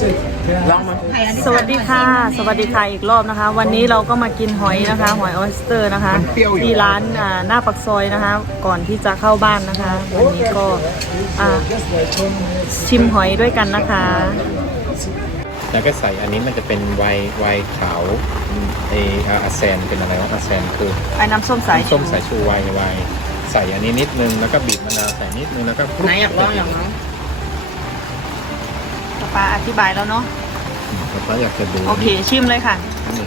สวัสดีค่ะ สวัสดีค่ะอีกรอบนะคะ วันนี้เราก็มากินหอยนะคะ หอยออสเตอร์นะคะ ที่ร้านหน้าปักซอยนะคะ ก่อนที่จะเข้าบ้านนะคะ วันนี้ก็ชิมหอยด้วยกันนะคะ แล้วก็ใส่ อันนี้มันจะเป็นไวไวขาวเอออาแซนเป็นอะไรวะอาแซนคือไอ้น้ำส้มสายส้มสายชูไวไวใส่ อันนี้นิดนึงแล้วก็บีบมะนาวใส่นิดนึงแล้วก็ไหนอยากลองอย่างน้องป้าอธิบายแล้วเนาะป้าอยากจะดูโอเคชิมเลยค่ะนี่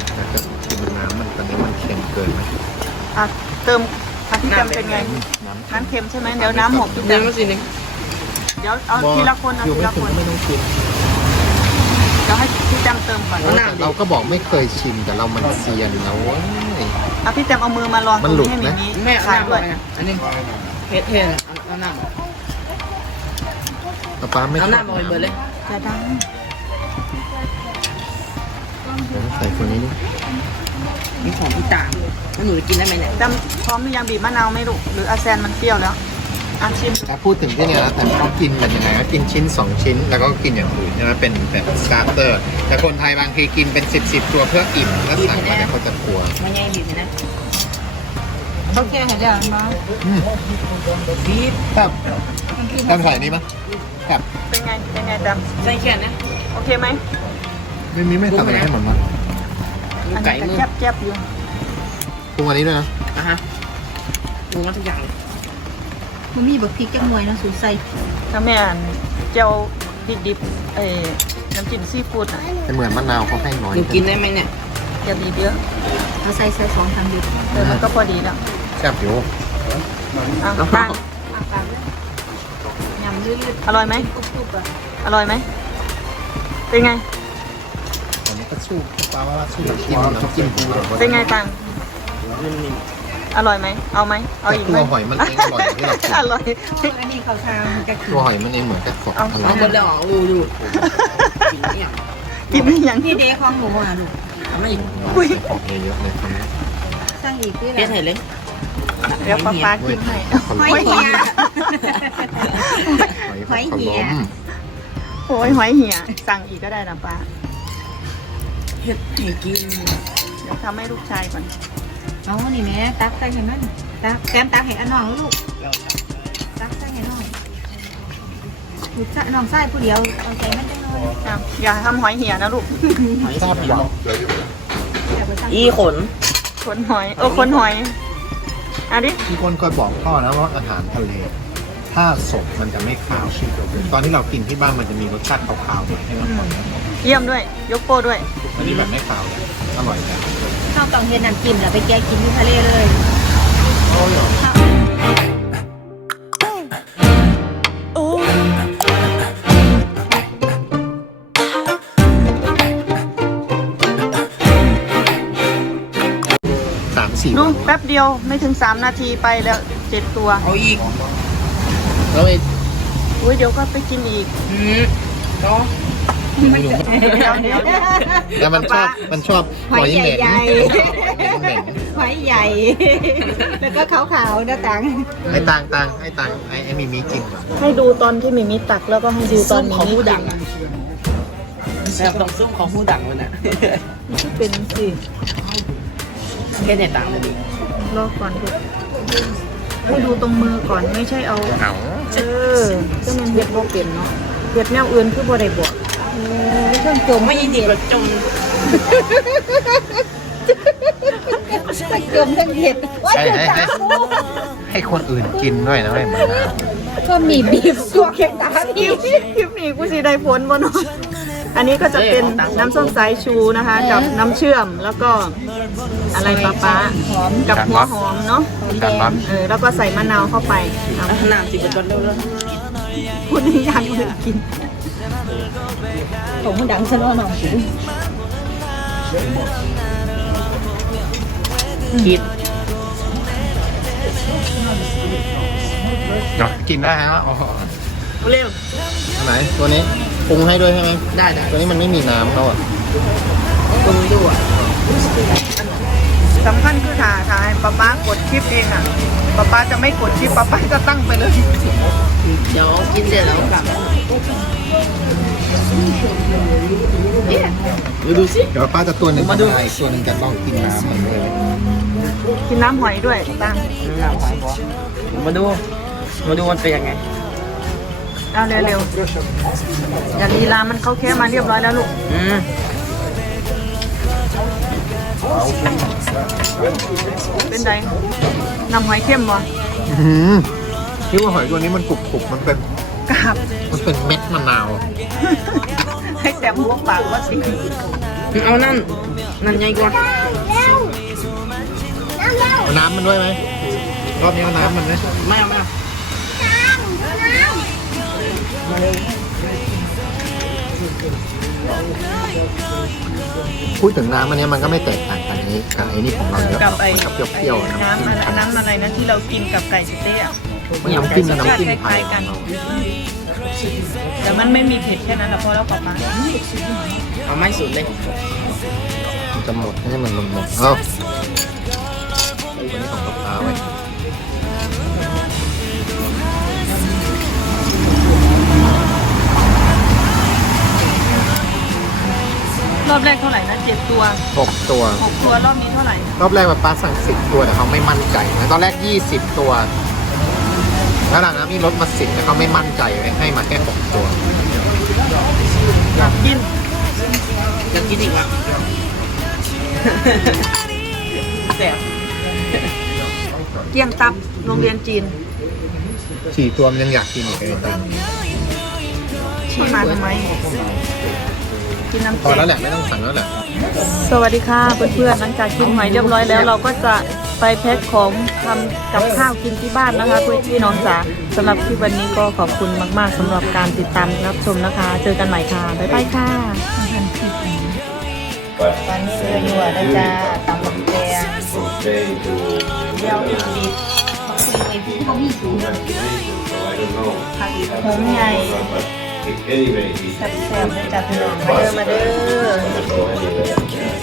ชิมน้ำมันตอนนี้มันเค็มเกินไหมอ่ะเติมพริกแกงเป็นไงน้ำเค็มใช่ไหมเดี๋ยวน้ำหมกทุกอย่างเดี๋ยวเอาทีละคนเอาทีละคนไม่ต้องกินพี่แจมเติมก่อนเราก็บอกไม่เคยชิมแต่เรามันเซียนแล้วะพี่แจมเอามือมาลองมันหลุดไหมแม่ใส่ด้วยอันนี้เห็สเหทสแล้วน้ำเาปลาไม่เอาน้ำลอยเบอร์เลยจระดังใส่คนนี้นิมีของพี่ตาแล้วหนูจะกินได้ไหมเนี่ยจำพร้อมหรือยังบีบมะนาวไม่รู้หรืออาแซนมันเปรี้ยวแล้ว อาชิมแต่พูดถึงที่นี่แล้วแต่เขากินแบบยังไงก็กินชิ้น 2 ชิ้น แล้วก็กินอย่างอื่นใช่ไหมเป็นแบบสตาร์เตอร์ แต่คนไทยบางทีกินเป็นสิบสิบตัวเพื่ออิ่มแล้วสั่งมาเนี่ยเขาจะกลัวไม่ใช่บีบนะโอเคเห็นดล้วมั้ยบีบ ครับต้องใส่นี้มั้ยครับเป็นไง เป็นไงจ๊ะใส่แขนนะโอเคไหม ไม่มีไม่ทำอะไรให้เหมือนมั้งอันนี้อแคบแคบอยู่ปรุงอันนี้ด้วยนะ อ่ะฮะปรุงมาทุกอย่าง มันมีแบบพริกแกงมวยนะสูตรใส่ถ้าแม่เจ้าดิบดิบเอ้น้ำจิ้มซีฟู้ดอ่ะเป็นเหมือนมะนาวเขาแค่น้อยหนูกินได้ไหมเนี่ยแคบดีเยอะ ถ้าใส่ใส่สองทางดิบ เออมันก็พอดีแล้วแคบอยู่อ่ะกลางกลางเนยอร่อยไหมอร่อยไหม เป็นไงตอนนี้ก็ชูปลาว่าชูกินเกินปูเป็นไงตังอร่อยไหม เอาไหมเอาอีกไหมตัวหอยมันเอง อร่อยอร่อยตัวหอยมันเองเหมือนกับของอะเลเอาบนเอกอูอยู่กินไม่ยังพี่เด้ของหนูหวานไมอุ้ยอเยอะเลยทำไม่งอีกพี่เด้เลยเดี๋ยวป้าป้ากินให้ไม่เฮียหอยเหี่ยโอ้ยหอยเหี่ยสั่งอีกก็ได้นะป้า เห็ดเห็ดกิน เดี๋ยวทำให้ลูกชายก่อนน้องนี่แม่ตักใส่ให้นั่นตักแกมตักเห็ดอน้องลูกตักใส่ให้น้องห่น้องใส่ผู้เดียวเอาใจไม่ได้เลยครับอย่าทำหอยเหี่ยนะลูก หอยทอดเดียวอีขน ขนหอย โอ้ขนหอยอันนี้มีคนคอยบอกพ่อนะว่าอาหารทะเลถ้าสดมันจะไม่ขาวชิ่ตอนที่เรากินที่บ้านมันจะมีรสชาติขาวๆมาให้มาคนเยี่ยมด้วย ยกโป้ด้วยอันนี้แบบไม่ขาวเลยอร่อยจ้ะข้าวตองเฮียนำกินแล้วไปแก้กินที่ทะเลเลยโอ้ยนุ่มแป๊บเดียวไม่ถึงสามนาทีไปแล้วเจ็ดตัวเอาอีกเราเองอุ้ยเดี๋ยวก็ไปกินอีกเนาะมันชอบมันชอบหอยใหญ่ใหญ่อยใหญ่ แล้วก็ขาวๆนะตังไห้ตังตังให้ตังให้ไอ้มีมีกินหรอให้ดูตอนที่มีมีตักแล้วก็ให้ดูตอนของผู้ดังแบบต้องซุ้มของผู้ดังมันอ่ะเป็นสิแค่ไหนตังเลยดิรอก่อนดูให้ดูตรงมือก่อนไม่ใช่เอา เอาเออก็มันเบียดบวกเปลี่ยนเนาะเบียดแนวเอื่นคือบ่ได้บวกเออช่างจมไม่ยินดีกับจมเติมแทงเดให้ให้คนอื่นกินด้วยนะไม่เหมือนก็มีบีบสวกเข็มตาที่คีิปนี้กูสิได้ผลม่เนาะอันนี้ก็จะเป็นน้ำส้มสายชูนะคะ กับน้ำเชื่อมแล้วก็อะไรปลาปลากับหัวหอมเนาะแล้วก็ใส่มะนาวเข้าไปน้ำจิบจนเร็วเลยคุณยังเลยกินผมมันดังฉันว่าน้องกินกินได้ฮะอ๋อเร็วไหนตัวนี้ปรุงให้ด้วยใช่ไหมได้ได้ตัวนี้มันไม่มีน้ำเขาอ่ะปรุงด้วยสำคัญคือถ่าทายป้าป้ากดคลิปเองอ่ะป้าป้าจะไม่กดคลิปป้าป้าจะตั้งไปเลย เดี๋ยวกินเสร็จแล้วกลับเนี่ดูสิ เดี๋ยวป้าจะตัวหนึ่งมาดูอีกตัวหนึ่งจะลองกินน้ำเหมือนเดิมกินน้ำหอยด้วยตั้ง มาดู มาดูมันเป็นยังไงเอาเร็วๆ อย่าลีลามันเขาแค่มาเรียบร้อยแล้วลูกอืมเป็นไงนำหอยเข้มวะคิดว่าหอยตัวนี้มันกรุบกรุบมันเป็นกรบมันเป็นเม็ดมะนาว ให้แต้มพวกปากว่าสิเอานั่น นั่นใหญ่กว่า น้ำมันด้วยไหมรอบนี้เอาน้ำมันไหมไม่เอาไม่เอาพูดถึงน้ำอันนี้มันก็ไม่แตกต่างกันนี้กับไอ้นี่ของเราเยอะกับไอ้เปรี้ยวๆน้ำน้ำอะไรนะที่เรากินกับไก่สเต๊ะมันน้ำกินน้ำกินคล้ายกันแต่มันไม่มีเผ็ดแค่นั้นแหละพอเราปอบมาเอาไม่สุดเลยจะหมดให้มันหมดหมดเอ้ารอบแรกเท่าไหร่นะเจ็ดตัวหกตัวหกตัวรอบนี้เท่าไหร่รอบแรกแบบปลาสั่งสิบตัวแต่เขาไม่มั่นใจนะตอนแรกยี่สิบตัวแล้วหลังนั้นมีรถมาสิบแต่เขาไม่มั่นใจเลยให้มาแค่หกตัวอยากกินอยากกินอีกแล้วแสบเกี่ยงตับโรงเรียนจีนสี่ตัวยังอยากกินอีกเลยตอนนี้มาทำไมกินน้ำพอแล้วแหละไม่ต้องสั่งแล้วแหละสวัสดีค่ะเพื่อนๆหลังจากกินหอยเรียบร้อยแล้วเราก็จะไปแพ็คของทำกับข้าวกินที่บ้านนะคะคุณที่น้องจ๋าสำหรับคลิปวันนี้ก็ขอบคุณมาก ๆสำหรับการติดตามรับชมนะคะ เจอกันใหม่ค่ะบ๊ายบายค่ะตอนนี้เรืออยู่นะจ๊ะตำบักแดงเดี๋ยวอีกทีบักแดงไปพี่เขามีอยู่ผมใหญ่ anyway. Step, step, step, step, step,